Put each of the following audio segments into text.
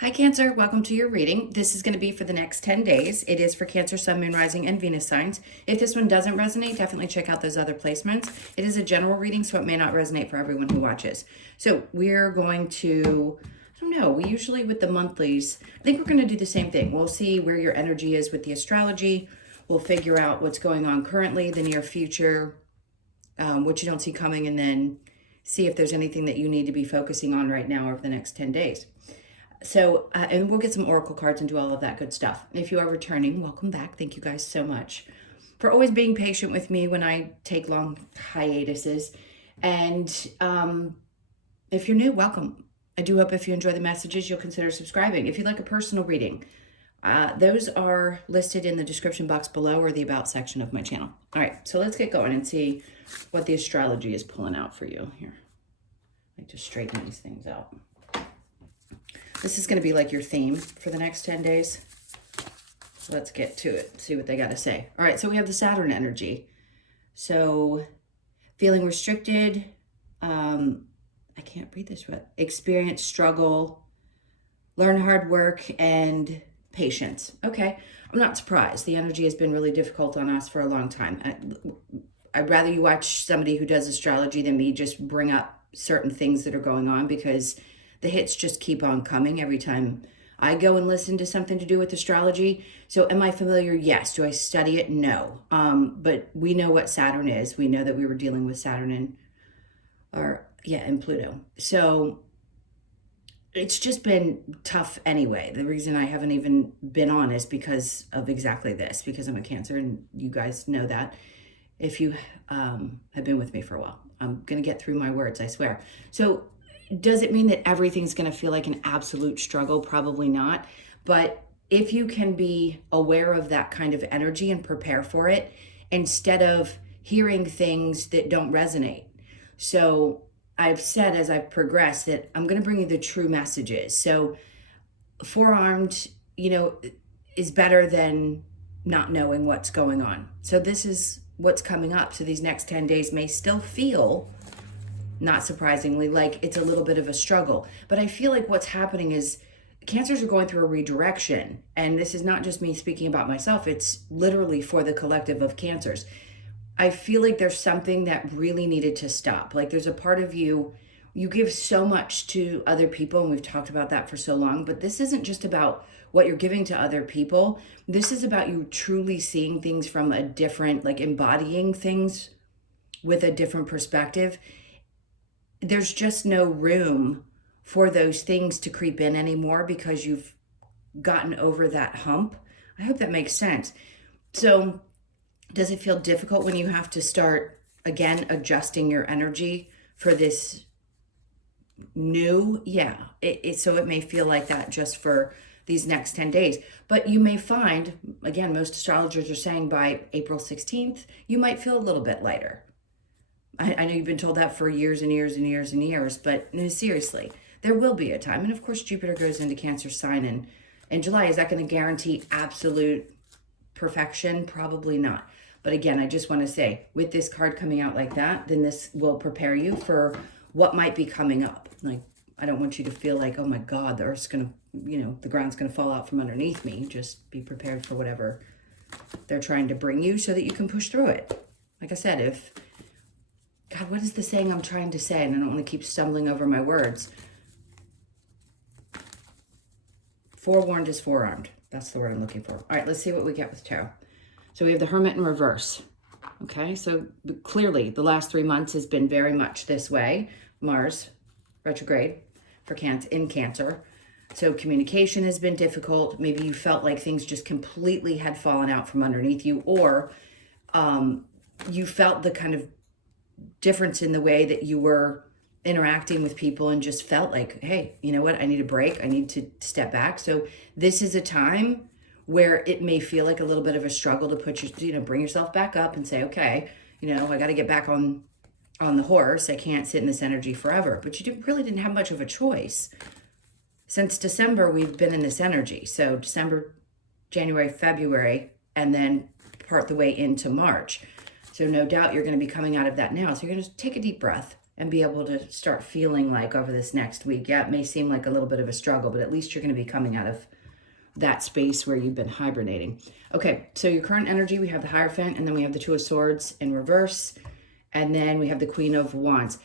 Hi Cancer, welcome to your reading. This is going to be for the next 10 days. It is for Cancer, Sun, Moon, Rising, and Venus signs. If this one doesn't resonate, definitely check out those other placements. It is a general reading, so it may not resonate for everyone who watches. So we're going to, I don't know, we usually with the monthlies, I think we're going to do the same thing. We'll see where your energy is with the astrology. We'll figure out what's going on currently, the near future, what you don't see coming, and then see if there's anything that you need to be focusing on right now over the next 10 days. So, and we'll get some oracle cards and do all of that good stuff. If you are returning, welcome back. Thank you guys so much for always being patient with me when I take long hiatuses. And if you're new, welcome. I do hope if you enjoy the messages, you'll consider subscribing. If you'd like a personal reading, those are listed in the description box below or the about section of my channel. All right, so let's get going and see what the astrology is pulling out for you here. I like to straighten these things out. This is going to be like your theme for the next 10 days. Let's get to it, see what they got to say. All right, so we have the Saturn energy. So feeling restricted, I can't read this right. Experience struggle, learn hard work, and patience. Okay, I'm not surprised. The energy has been really difficult on us for a long time. I'd rather you watch somebody who does astrology than me just bring up certain things that are going on, because the hits just keep on coming every time I go and listen to something to do with astrology. So am I familiar? Yes. Do I study it? No. But we know what Saturn is. We know that we were dealing with Saturn and Pluto. So it's just been tough anyway. The reason I haven't even been on is because of exactly this, because I'm a Cancer, and you guys know that if you have been with me for a while. I'm going to get through my words, I swear. So does it mean that everything's going to feel like an absolute struggle? Probably not. But if you can be aware of that kind of energy and prepare for it, instead of hearing things that don't resonate. So I've said as I've progressed that I'm going to bring you the true messages. So forearmed, is better than not knowing what's going on. So this is what's coming up. So these next 10 days may still feel, not surprisingly, like it's a little bit of a struggle. But I feel like what's happening is Cancers are going through a redirection. And this is not just me speaking about myself. It's literally for the collective of Cancers. I feel like there's something that really needed to stop. Like there's a part of you, you give so much to other people, and we've talked about that for so long, but this isn't just about what you're giving to other people. This is about you truly seeing things from a different, like embodying things with a different perspective. There's just no room for those things to creep in anymore because you've gotten over that hump. I hope that makes sense. So does it feel difficult when you have to start, again, adjusting your energy for this new? Yeah, so it may feel like that just for these next 10 days. But you may find, again, most astrologers are saying by April 16th, you might feel a little bit lighter. I know you've been told that for years and years and years and years, but no, seriously, there will be a time. And of course, Jupiter goes into Cancer sign in July. Is that going to guarantee absolute perfection? Probably not. But again, I just want to say, with this card coming out like that, then this will prepare you for what might be coming up. Like, I don't want you to feel like, oh my God, the earth's going to, the ground's going to fall out from underneath me. Just be prepared for whatever they're trying to bring you so that you can push through it. Like I said, God, what is the saying I'm trying to say? And I don't want to keep stumbling over my words. Forewarned is forearmed. That's the word I'm looking for. All right, let's see what we get with tarot. So we have the Hermit in reverse. Okay, so clearly the last 3 months has been very much this way. Mars retrograde for in Cancer. So communication has been difficult. Maybe you felt like things just completely had fallen out from underneath you, or you felt the kind of difference in the way that you were interacting with people and just felt like, hey, you know what? I need a break. I need to step back. So this is a time where it may feel like a little bit of a struggle to put bring yourself back up and say, okay, I got to get back on the horse. I can't sit in this energy forever. But you really didn't have much of a choice. Since December, we've been in this energy. So December, January, February, and then part the way into March. So no doubt you're going to be coming out of that now. So you're going to take a deep breath. and be able to start feeling like over this next week, yeah, it may seem like a little bit of a struggle, but at least you're going to be coming out of that space where you've been hibernating. Okay, so your current energy, we have the Hierophant, and then we have the Two of Swords in reverse, and then we have the Queen of Wands.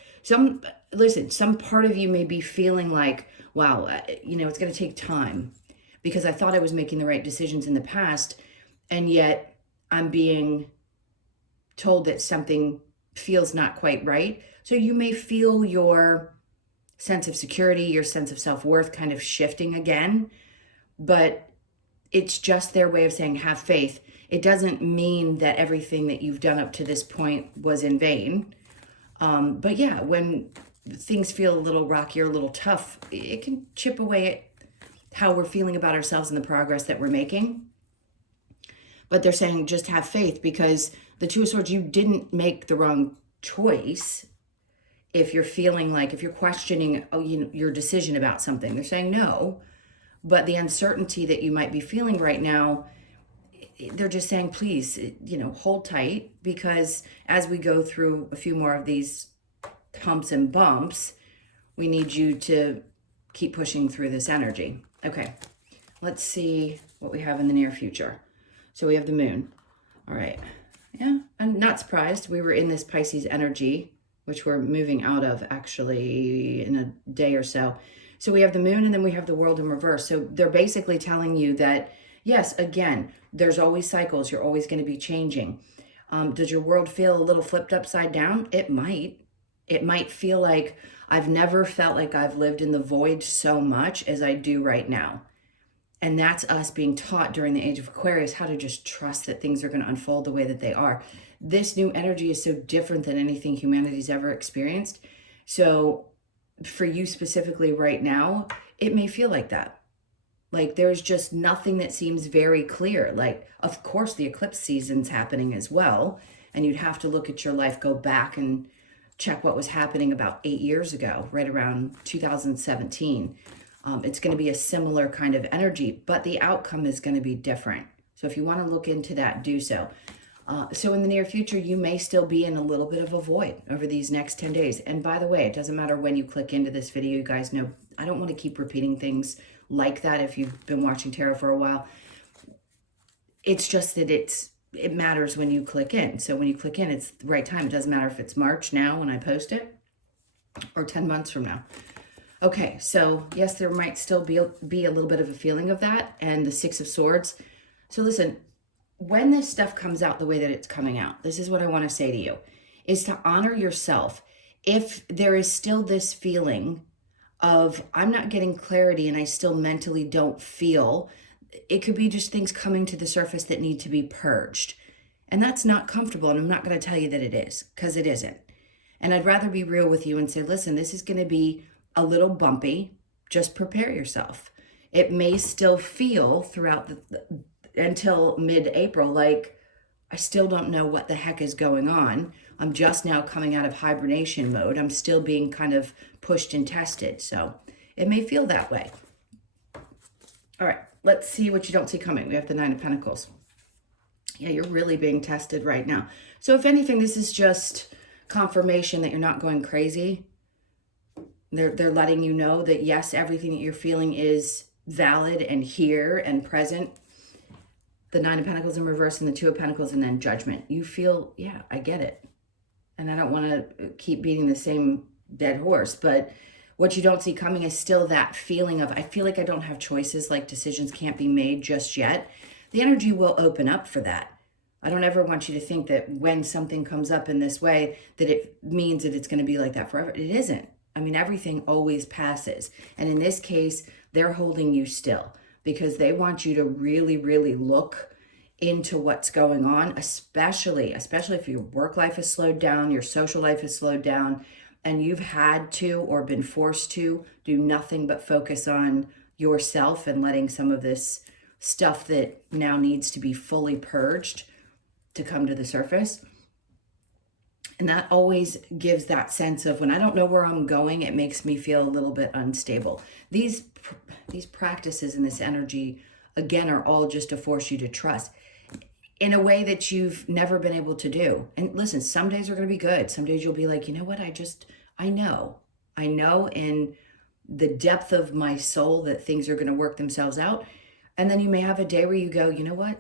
Listen, some part of you may be feeling like, wow, it's going to take time because I thought I was making the right decisions in the past, and yet I'm being told that something feels not quite right. So you may feel your sense of security, your sense of self-worth kind of shifting again, but it's just their way of saying have faith. It doesn't mean that everything that you've done up to this point was in vain. But yeah, when things feel a little rocky or a little tough, it can chip away at how we're feeling about ourselves and the progress that we're making. But they're saying just have faith, because the Two of Swords, you didn't make the wrong choice. If you're feeling like, if you're questioning your decision about something, they're saying no. But the uncertainty that you might be feeling right now, they're just saying, please, hold tight, because as we go through a few more of these humps and bumps, we need you to keep pushing through this energy. Okay, let's see what we have in the near future. So we have the Moon. All right. Yeah, I'm not surprised. We were in this Pisces energy, which we're moving out of actually in a day or so. So we have the Moon, and then we have the World in reverse. So they're basically telling you that, yes, again, there's always cycles. You're always going to be changing. Does your world feel a little flipped upside down? It might. It might feel like I've never felt like I've lived in the void so much as I do right now. And that's us being taught during the age of Aquarius how to just trust that things are going to unfold the way that they are. This new energy is so different than anything humanity's ever experienced. So for you specifically right now, it may feel like that. Like there's just nothing that seems very clear. Like, of course, the eclipse season's happening as well. And you'd have to look at your life, go back and check what was happening about 8 years ago, right around 2017. It's going to be a similar kind of energy, but the outcome is going to be different. So if you want to look into that, do so. So in the near future, you may still be in a little bit of a void over these next 10 days. And by the way, it doesn't matter when you click into this video. You guys know I don't want to keep repeating things like that if you've been watching tarot for a while. It's just that it matters when you click in. So when you click in, it's the right time. It doesn't matter if it's March now when I post it or 10 months from now. Okay, so yes, there might still be a little bit of a feeling of that, and the Six of Swords. So listen, when this stuff comes out the way that it's coming out, this is what I want to say to you, is to honor yourself. If there is still this feeling of, I'm not getting clarity and I still mentally don't feel, it could be just things coming to the surface that need to be purged. And that's not comfortable, and I'm not going to tell you that it is, because it isn't. And I'd rather be real with you and say, listen, this is going to be a little bumpy. Just prepare yourself. It may still feel throughout until mid-April like I still don't know what the heck is going on. I'm just now coming out of hibernation mode. I'm still being kind of pushed and tested. So it may feel that way. All right, let's see what you don't see coming. We have the Nine of Pentacles. Yeah, you're really being tested right now. So if anything, this is just confirmation that you're not going crazy. They're letting you know that, yes, everything that you're feeling is valid and here and present. The Nine of Pentacles in reverse and the Two of Pentacles and then Judgment. You feel, yeah, I get it. And I don't want to keep beating the same dead horse, but what you don't see coming is still that feeling of, I feel like I don't have choices, like decisions can't be made just yet. The energy will open up for that. I don't ever want you to think that when something comes up in this way, that it means that it's going to be like that forever. It isn't. I mean, everything always passes. And in this case, they're holding you still because they want you to really, really look into what's going on, especially if your work life is slowed down, your social life is slowed down, and you've had to or been forced to do nothing but focus on yourself and letting some of this stuff that now needs to be fully purged to come to the surface. And that always gives that sense of, when I don't know where I'm going, it makes me feel a little bit unstable. These practices and this energy, again, are all just to force you to trust in a way that you've never been able to do. And listen, some days are going to be good. Some days you'll be like, you know what? I know in the depth of my soul that things are going to work themselves out. And then you may have a day where you go, you know what?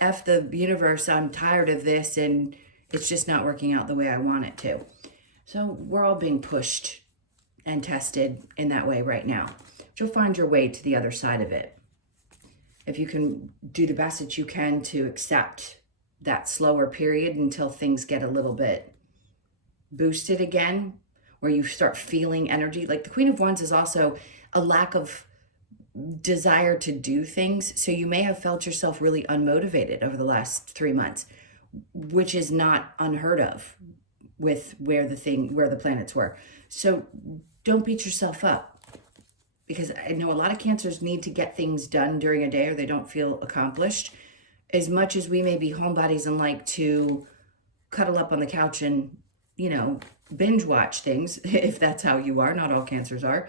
F the universe, I'm tired of this and it's just not working out the way I want it to. So we're all being pushed and tested in that way right now. But you'll find your way to the other side of it. If you can do the best that you can to accept that slower period until things get a little bit boosted again, where you start feeling energy. Like the Queen of Wands is also a lack of desire to do things. So you may have felt yourself really unmotivated over the last 3 months, which is not unheard of with where the planets were. So don't beat yourself up, because I know a lot of Cancers need to get things done during a day or they don't feel accomplished. As much as we may be homebodies and like to cuddle up on the couch and, binge watch things, if that's how you are, not all Cancers are,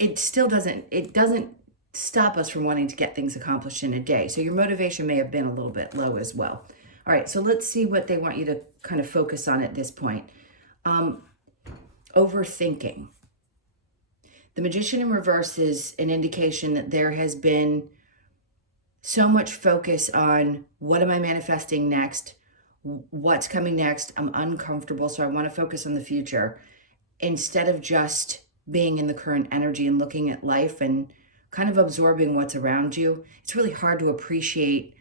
it doesn't stop us from wanting to get things accomplished in a day. So your motivation may have been a little bit low as well. All right, so let's see what they want you to kind of focus on at this point. Overthinking. The Magician in reverse is an indication that there has been so much focus on what am I manifesting next? What's coming next? I'm uncomfortable, so I want to focus on the future instead of just being in the current energy and looking at life and kind of absorbing what's around you. It's really hard to appreciate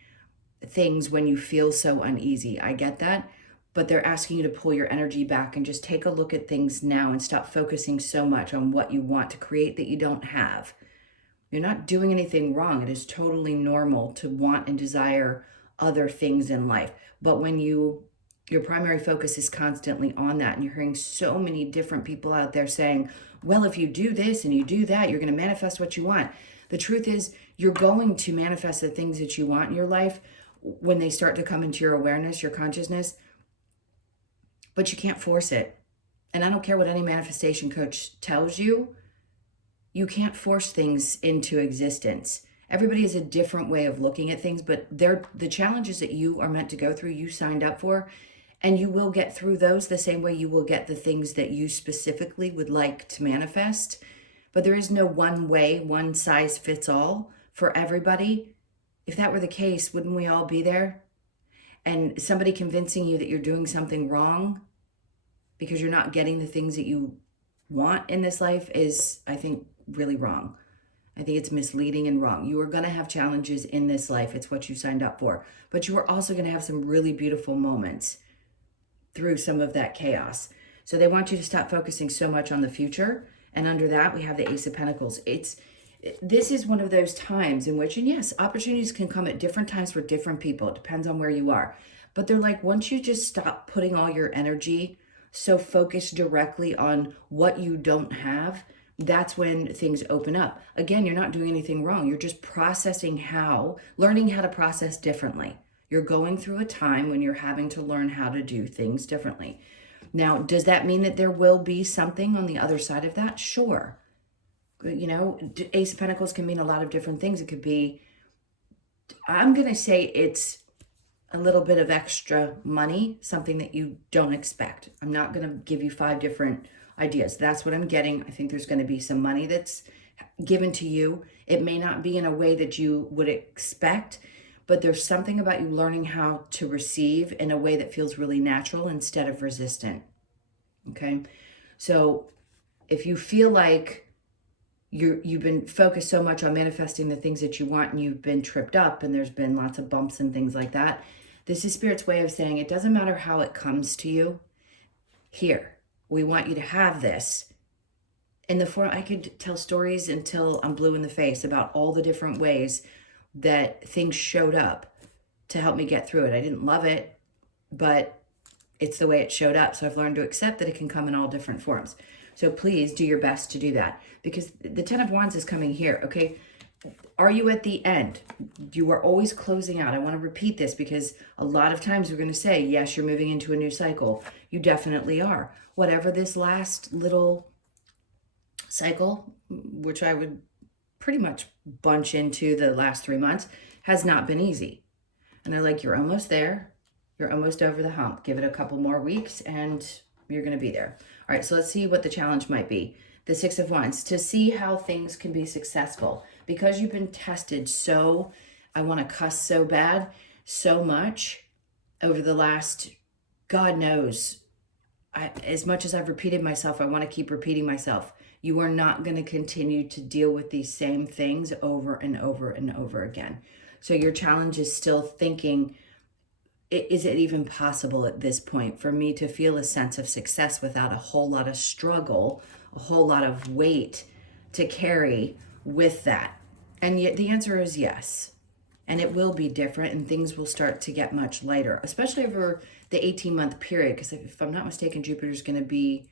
things when you feel so uneasy. I get that, but they're asking you to pull your energy back and just take a look at things now and stop focusing so much on what you want to create that you don't have. You're not doing anything wrong. It is totally normal to want and desire other things in life. But when your primary focus is constantly on that, and you're hearing so many different people out there saying, well, if you do this and you do that, you're going to manifest what you want. The truth is, you're going to manifest the things that you want in your life when they start to come into your awareness, your consciousness, but you can't force it. And I don't care what any manifestation coach tells you, you can't force things into existence. Everybody has a different way of looking at things, but the challenges that you are meant to go through, you signed up for, and you will get through those the same way you will get the things that you specifically would like to manifest. But there is no one way, one size fits all for everybody. If that were the case, wouldn't we all be there? And somebody convincing you that you're doing something wrong because you're not getting the things that you want in this life is, I think, really wrong. I think it's misleading and wrong. You are going to have challenges in this life. It's what you signed up for. But you are also going to have some really beautiful moments through some of that chaos. So they want you to stop focusing so much on the future. And under that, we have the Ace of Pentacles. This is one of those times in which, and yes, opportunities can come at different times for different people. It depends on where you are. But they're like, once you just stop putting all your energy so focused directly on what you don't have, that's when things open up. Again, you're not doing anything wrong. You're just learning how to process differently. You're going through a time when you're having to learn how to do things differently. Now, does that mean that there will be something on the other side of that? Sure. Ace of Pentacles can mean a lot of different things. It could be, I'm going to say it's a little bit of extra money, something that you don't expect. I'm not going to give you 5 different ideas. That's what I'm getting. I think there's going to be some money that's given to you. It may not be in a way that you would expect, but there's something about you learning how to receive in a way that feels really natural instead of resistant. Okay? So if you feel like you've been focused so much on manifesting the things that you want and you've been tripped up and there's been lots of bumps and things like that, this is Spirit's way of saying it doesn't matter how it comes to you. Here, we want you to have this in the form. I could tell stories until I'm blue in the face about all the different ways that things showed up to help me get through it. I didn't love it, but it's the way it showed up. So I've learned to accept that it can come in all different forms. So please do your best to do that, because the 10 of Wands is coming here, okay? Are you at the end? You are always closing out. I want to repeat this because a lot of times we're going to say, yes, you're moving into a new cycle. You definitely are. Whatever this last little cycle, which I would pretty much bunch into the last 3 months, has not been easy. And they're like, you're almost there. You're almost over the hump. Give it a couple more weeks and You're going to be there. All right, so let's see what the challenge might be. The Six of Wands, to see how things can be successful. Because you've been tested so, I want to cuss so bad, so much over the last, God knows, as much as I've repeated myself, I want to keep repeating myself. You are not going to continue to deal with these same things over and over and over again. So your challenge is still thinking, is it even possible at this point for me to feel a sense of success without a whole lot of struggle, a whole lot of weight to carry with that? And yet the answer is yes. And it will be different, and things will start to get much lighter, especially over the 18-month period. Because if I'm not mistaken, Jupiter's going to be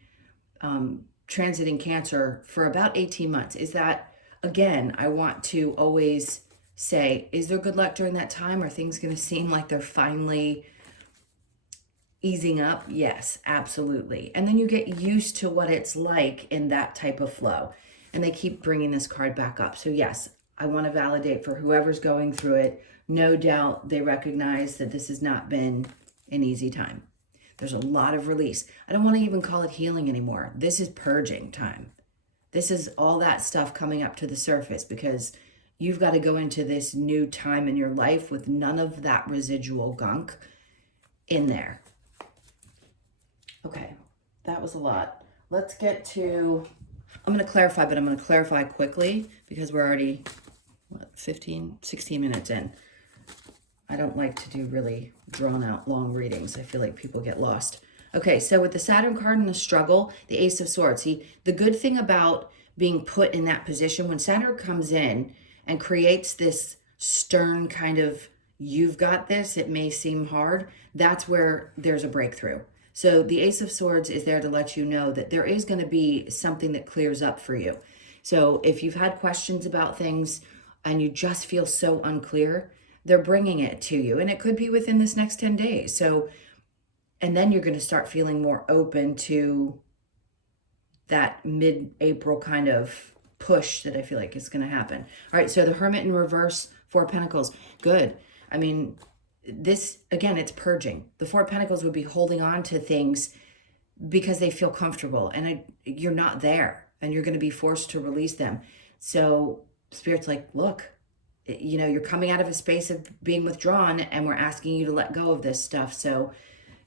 transiting Cancer for about 18 months. Is that, again, I want to always say, is there good luck during that time? Are things going to seem like they're finally easing up? Yes, absolutely. And then you get used to what it's like in that type of flow. And they keep bringing this card back up. So yes, I want to validate for whoever's going through it. No doubt they recognize that this has not been an easy time. There's a lot of release. I don't want to even call it healing anymore. This is purging time. This is all that stuff coming up to the surface, because you've got to go into this new time in your life with none of that residual gunk in there. Okay, that was a lot. Let's get to, I'm going to clarify, but I'm going to clarify quickly because we're already, 16 minutes in. I don't like to do really drawn out long readings. I feel like people get lost. Okay, so with the Saturn card and the struggle, the Ace of Swords. See, the good thing about being put in that position, when Saturn comes in and creates this stern kind of, you've got this, it may seem hard, that's where there's a breakthrough. So the Ace of Swords is there to let you know that there is going to be something that clears up for you. So if you've had questions about things and you just feel so unclear, they're bringing it to you. And it could be within this next 10 days. So, and then you're going to start feeling more open to that mid-April kind of push that I feel like is going to happen. All right, so the Hermit in reverse, Four of Pentacles. Good. I mean, this, again, it's purging. The Four of Pentacles would be holding on to things because they feel comfortable, and you're not there, and you're going to be forced to release them. So Spirit's like, look, you know, you're coming out of a space of being withdrawn, and we're asking you to let go of this stuff. So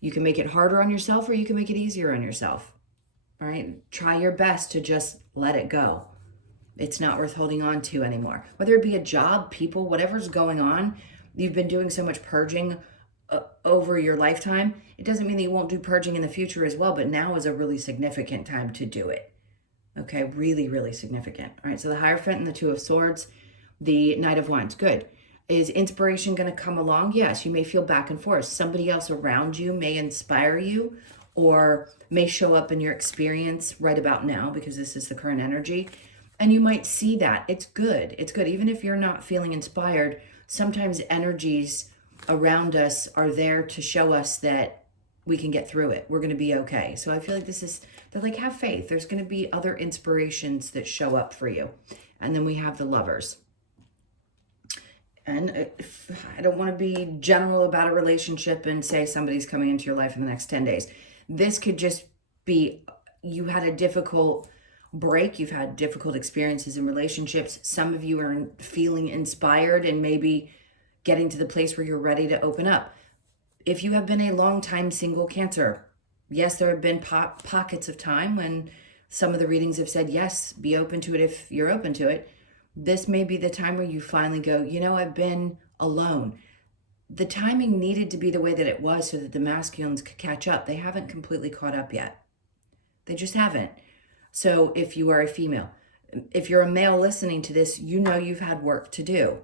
you can make it harder on yourself, or you can make it easier on yourself. All right, try your best to just let it go. It's not worth holding on to anymore. Whether it be a job, people, whatever's going on, you've been doing so much purging over your lifetime. It doesn't mean that you won't do purging in the future as well, but now is a really significant time to do it. Okay, really, really significant. All right, so the Hierophant and the Two of Swords, the Knight of Wands. Good. Is inspiration going to come along? Yes, you may feel back and forth. Somebody else around you may inspire you or may show up in your experience right about now, because this is the current energy. And you might see that. It's good. It's good. Even if you're not feeling inspired, sometimes energies around us are there to show us that we can get through it. We're going to be okay. So I feel like this is, they're like, have faith. There's going to be other inspirations that show up for you. And then we have the Lovers. And I don't want to be general about a relationship and say somebody's coming into your life in the next 10 days. This could just be, you had a difficult break. You've had difficult experiences in relationships. Some of you are feeling inspired and maybe getting to the place where you're ready to open up. If you have been a long time single Cancer, yes, there have been pockets of time when some of the readings have said, yes, be open to it if you're open to it. This may be the time where you finally go, you know, I've been alone. The timing needed to be the way that it was so that the masculines could catch up. They haven't completely caught up yet. They just haven't. So if you are a female, if you're a male listening to this, you know you've had work to do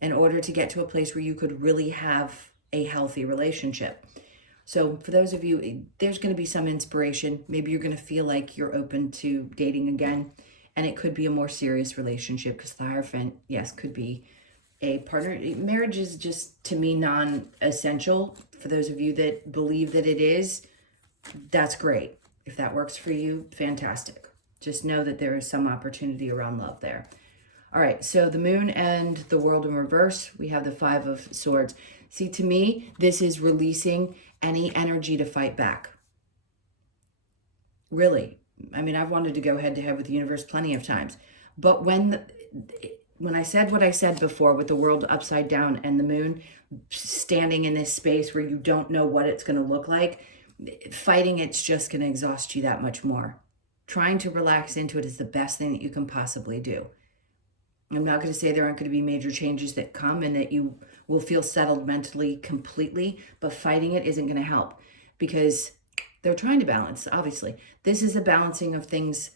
in order to get to a place where you could really have a healthy relationship. So for those of you, there's going to be some inspiration. Maybe you're going to feel like you're open to dating again. And it could be a more serious relationship, because the Hierophant, yes, could be a partner. Marriage is just, to me, non-essential. For those of you that believe that it is, that's great. If that works for you, fantastic. Just know that there is some opportunity around love there. All right, so the Moon and the World in reverse, we have the Five of Swords. See, to me, this is releasing any energy to fight back. really. I mean, I've wanted to go head to head with the universe plenty of times. But when I said what I said before with the world upside down and the moon standing in this space where you don't know what it's going to look like, fighting it's just going to exhaust you that much more. Trying to relax into it is the best thing that you can possibly do. I'm not going to say there aren't going to be major changes that come and that you will feel settled mentally completely, but fighting it isn't going to help because they're trying to balance, obviously. This is a balancing of things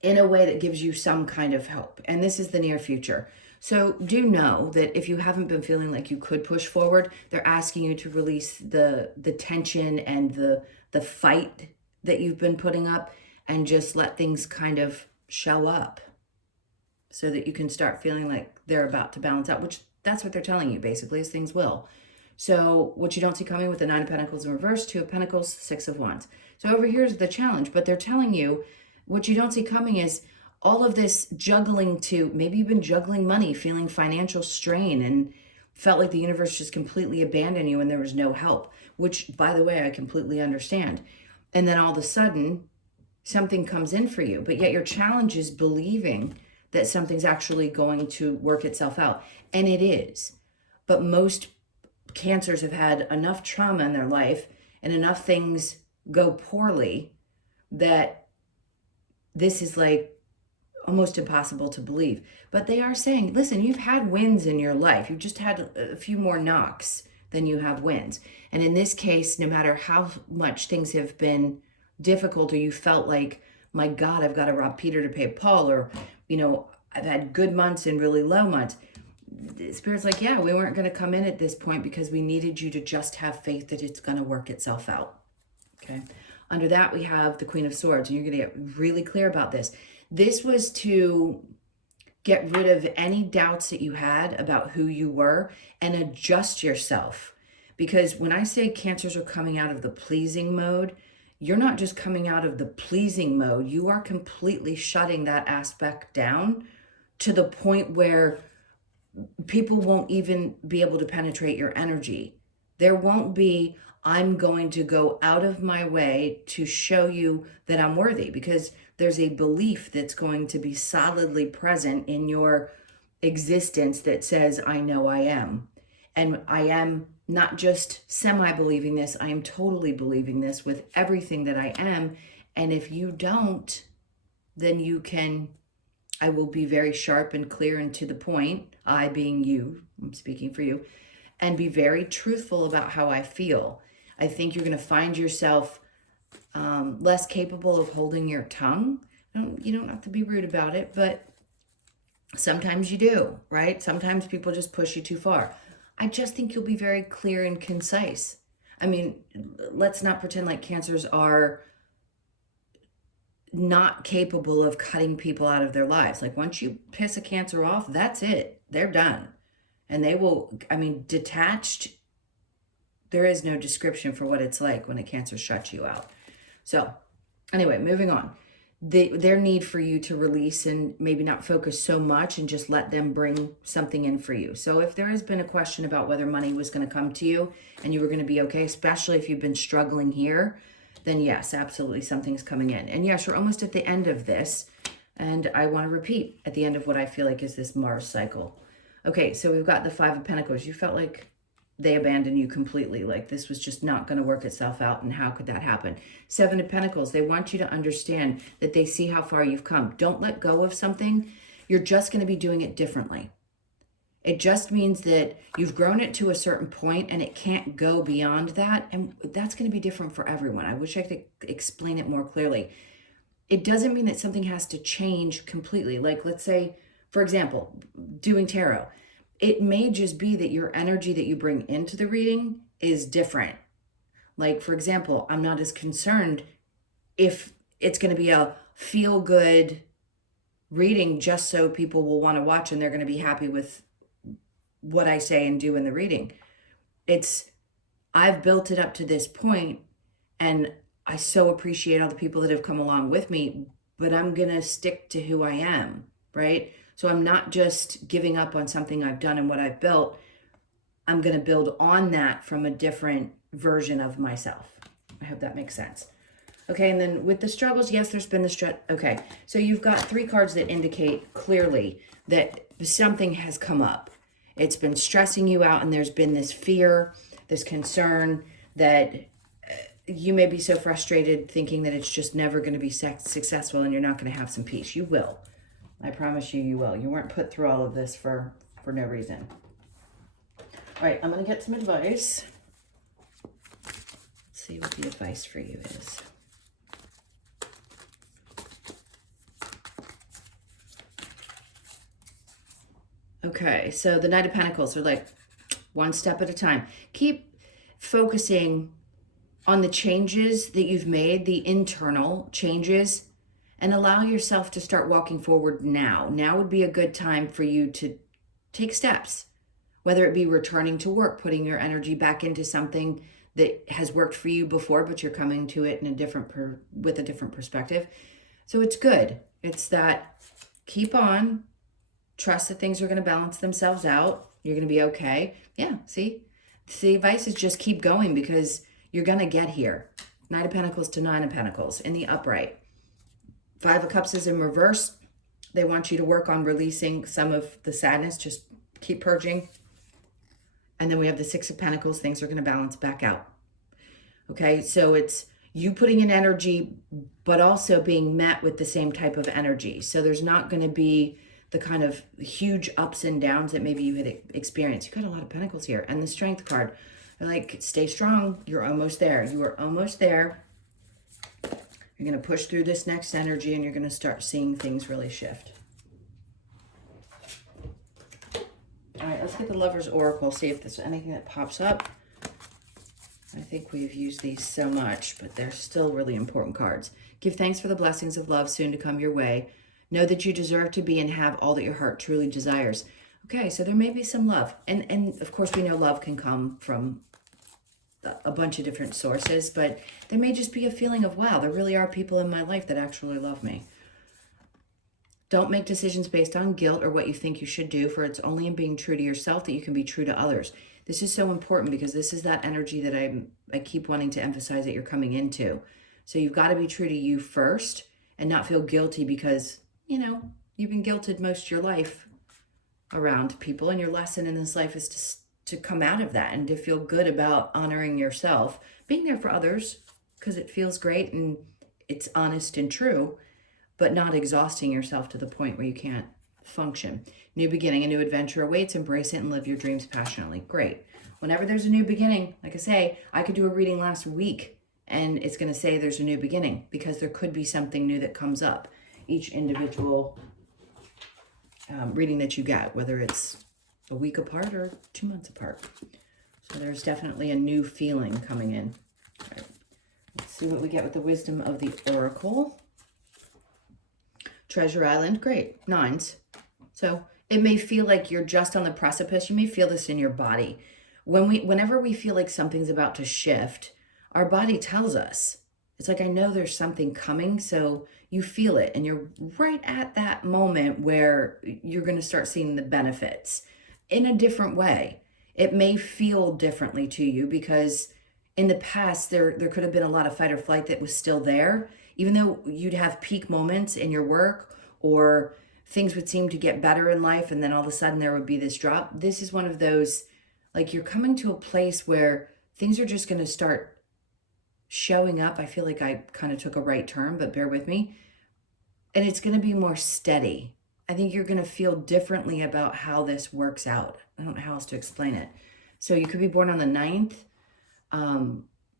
in a way that gives you some kind of hope. And this is the near future. So do know that if you haven't been feeling like you could push forward, they're asking you to release the tension and the fight that you've been putting up and just let things kind of show up so that you can start feeling like they're about to balance out, which that's what they're telling you basically, is things will. So what you don't see coming with the 9 of Pentacles in reverse, 2 of Pentacles, 6 of Wands. So over here is the challenge, but they're telling you what you don't see coming is all of this juggling to, maybe you've been juggling money, feeling financial strain and felt like the universe just completely abandoned you and there was no help, which by the way, I completely understand. And then all of a sudden something comes in for you, but yet your challenge is believing that something's actually going to work itself out. And it is. But most Cancers have had enough trauma in their life and enough things go poorly that this is like almost impossible to believe. But they are saying, listen, you've had wins in your life. You've just had a few more knocks than you have wins. And in this case, no matter how much things have been difficult or you felt like, my God, I've got to rob Peter to pay Paul, or, you know, I've had good months and really low months. The Spirit's like, yeah, we weren't going to come in at this point because we needed you to just have faith that it's going to work itself out. Okay. Under that, we have the Queen of Swords, and you're going to get really clear about this. This was to get rid of any doubts that you had about who you were and adjust yourself. Because when I say Cancers are coming out of the pleasing mode, you're not just coming out of the pleasing mode. You are completely shutting that aspect down to the point where people won't even be able to penetrate your energy. There won't be, I'm going to go out of my way to show you that I'm worthy, because there's a belief that's going to be solidly present in your existence that says, I know I am. And I am not just semi-believing this, I am totally believing this with everything that I am. And if you don't, then you can, I will be very sharp and clear and to the point, I being you, I'm speaking for you, and be very truthful about how I feel. I think you're going to find yourself less capable of holding your tongue. You don't have to be rude about it, but sometimes you do, right? Sometimes people just push you too far. I just think you'll be very clear and concise. I mean, let's not pretend like Cancers are not capable of cutting people out of their lives. Like once you piss a Cancer off, that's it. They're done. And they will, I mean, detached, there is no description for what it's like when a Cancer shuts you out. So anyway, moving on. Their need for you to release and maybe not focus so much and just let them bring something in for you. So if there has been a question about whether money was going to come to you and you were going to be okay, especially if you've been struggling here, then yes, absolutely something's coming in. And yes, we're almost at the end of this. And I want to repeat at the end of what I feel like is this Mars cycle. Okay, so we've got the 5 of Pentacles. You felt like they abandoned you completely, like this was just not going to work itself out, and how could that happen? 7 of Pentacles, they want you to understand that they see how far you've come. Don't let go of something. You're just going to be doing it differently. It just means that you've grown it to a certain point and it can't go beyond that, and that's going to be different for everyone. I wish I could explain it more clearly. It doesn't mean that something has to change completely. Like let's say, for example, doing tarot. It may just be that your energy that you bring into the reading is different. Like, for example, I'm not as concerned if it's going to be a feel-good reading just so people will want to watch and they're going to be happy with what I say and do in the reading. I've built it up to this point, and I so appreciate all the people that have come along with me, but I'm going to stick to who I am, right? So I'm not just giving up on something I've done and what I've built. I'm going to build on that from a different version of myself. I hope that makes sense. Okay, and then with the struggles, yes, there's been the stress. Okay, so you've got 3 cards that indicate clearly that something has come up. It's been stressing you out, and there's been this fear, this concern that you may be so frustrated thinking that it's just never going to be successful and you're not going to have some peace. You will. I promise you, you will. You weren't put through all of this for no reason. All right, I'm going to get some advice. Let's see what the advice for you is. Okay, so the Knight of Pentacles are like one step at a time. Keep focusing on the changes that you've made, the internal changes, and allow yourself to start walking forward now. Now would be a good time for you to take steps, whether it be returning to work, putting your energy back into something that has worked for you before, but you're coming to it in a different with a different perspective. So it's good. It's that keep on, trust that things are going to balance themselves out. You're going to be okay. Yeah, see? The advice is just keep going because you're going to get here. Knight of Pentacles to 9 of Pentacles in the upright. 5 of Cups is in reverse. They want you to work on releasing some of the sadness. Just keep purging. And then we have the 6 of Pentacles. Things are going to balance back out. Okay, so it's you putting in energy, but also being met with the same type of energy. So there's not going to be the kind of huge ups and downs that maybe you had experienced. You got a lot of Pentacles here. And the Strength card. Like, stay strong. You're almost there. You are almost there. You're going to push through this next energy and you're going to start seeing things really shift. All right, let's get the Lover's Oracle, see if there's anything that pops up. I think we've used these so much, but they're still really important cards. Give thanks for the blessings of love soon to come your way. Know that you deserve to be and have all that your heart truly desires. Okay, so there may be some love. And of course, we know love can come from a bunch of different sources, but there may just be a feeling of, wow, there really are people in my life that actually love me. Don't make decisions based on guilt or what you think you should do, for it's only in being true to yourself that you can be true to others. This is so important because this is that energy that I keep wanting to emphasize that you're coming into. So you've got to be true to you first and not feel guilty because, you know, you've been guilted most of your life around people, and your lesson in this life is to come out of that and to feel good about honoring yourself, being there for others because it feels great and it's honest and true, but not exhausting yourself to the point where you can't function. New beginning, a new adventure awaits. Embrace it and live your dreams passionately. Great. Whenever there's a new beginning, like I say, I could do a reading last week and it's going to say there's a new beginning because there could be something new that comes up. Each individual reading that you get, whether it's a week apart or 2 months apart. So there's definitely a new feeling coming in. All right. Let's see what we get with the wisdom of the Oracle. Treasure Island, great, 9s. So it may feel like you're just on the precipice. You may feel this in your body. Whenever we feel like something's about to shift, our body tells us. It's like, I know there's something coming, so you feel it. And you're right at that moment where you're going to start seeing the benefits in a different way. It may feel differently to you because in the past, there could have been a lot of fight or flight that was still there. Even though you'd have peak moments in your work or things would seem to get better in life and then all of a sudden there would be this drop. This is one of those, like, you're coming to a place where things are just going to start showing up. I feel like I kind of took a right turn, but bear with me. And it's going to be more steady. I think you're going to feel differently about how this works out. I don't know how else to explain it. So you could be born on the 9th.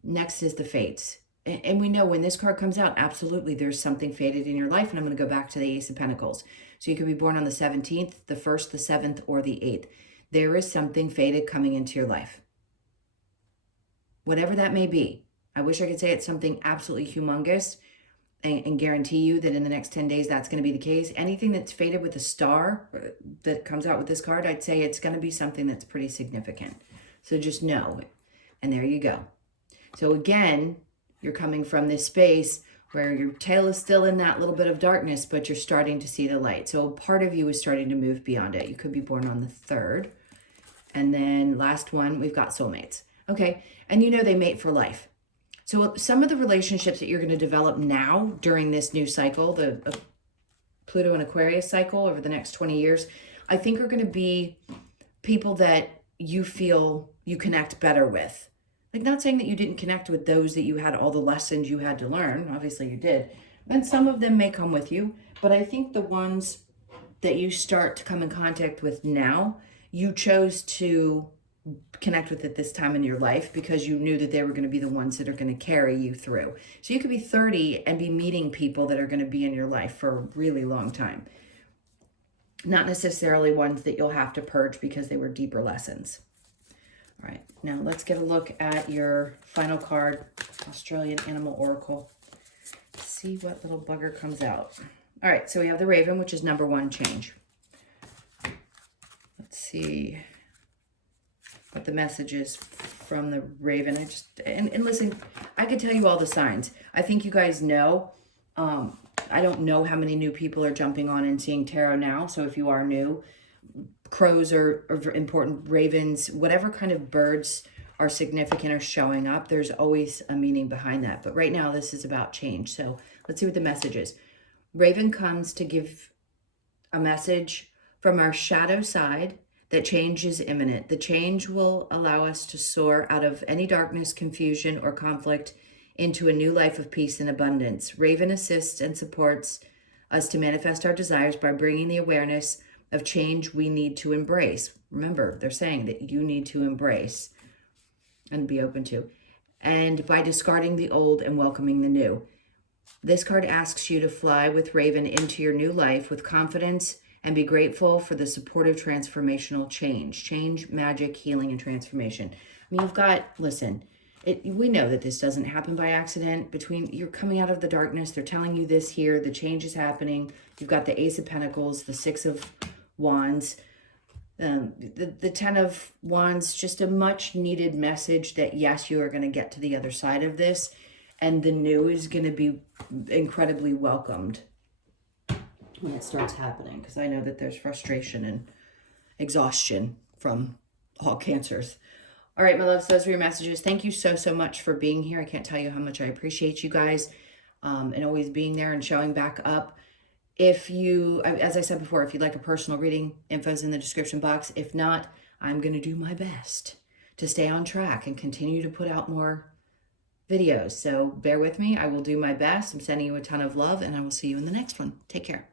Next is the Fates. And we know when this card comes out, absolutely, there's something fated in your life. And I'm going to go back to the Ace of Pentacles. So you could be born on the 17th, the 1st, the 7th, or the 8th. There is something fated coming into your life. Whatever that may be. I wish I could say it's something absolutely humongous and guarantee you that in the next 10 days, that's going to be the case. Anything that's fated with a star that comes out with this card, I'd say it's going to be something that's pretty significant. So just know. And there you go. So again, you're coming from this space where your tail is still in that little bit of darkness, but you're starting to see the light. So part of you is starting to move beyond it. You could be born on the 3rd. And then last one, we've got soulmates. Okay. And you know they mate for life. So some of the relationships that you're going to develop now during this new cycle, the Pluto and Aquarius cycle over the next 20 years, I think are going to be people that you feel you connect better with. Like, not saying that you didn't connect with those that you had all the lessons you had to learn. Obviously you did. And some of them may come with you. But I think the ones that you start to come in contact with now, you chose to connect with at this time in your life because you knew that they were going to be the ones that are going to carry you through. So you could be 30 and be meeting people that are going to be in your life for a really long time. Not necessarily ones that you'll have to purge because they were deeper lessons. All right, now let's get a look at your final card, Australian Animal Oracle. Let's see what little bugger comes out. All right, so we have the Raven, which is number 1 change. Let's see what the message is from the Raven. And listen, I could tell you all the signs. I think you guys know. I don't know how many new people are jumping on and seeing tarot now. So if you are new, crows are important, ravens, whatever kind of birds are significant or showing up, there's always a meaning behind that. But right now, this is about change. So let's see what the message is. Raven comes to give a message from our shadow side that change is imminent. The change will allow us to soar out of any darkness, confusion, or conflict into a new life of peace and abundance. Raven assists and supports us to manifest our desires by bringing the awareness of change we need to embrace. Remember, they're saying that you need to embrace and be open to. And by discarding the old and welcoming the new. This card asks you to fly with Raven into your new life with confidence and be grateful for the supportive transformational change. Change, magic, healing, and transformation. I mean, you've got, listen, we know that this doesn't happen by accident. You're coming out of the darkness. They're telling you this here. The change is happening. You've got the Ace of Pentacles, the Six of Wands, the Ten of Wands, just a much needed message that yes, you are going to get to the other side of this. And the new is going to be incredibly welcomed when it starts happening. Because I know that there's frustration and exhaustion from all cancers. All right, my loves, those are your messages. Thank you so, so much for being here. I can't tell you how much I appreciate you guys and always being there and showing back up. If you, as I said before, if you'd like a personal reading, info's in the description box. If not, I'm going to do my best to stay on track and continue to put out more videos. So bear with me. I will do my best. I'm sending you a ton of love, and I will see you in the next one. Take care.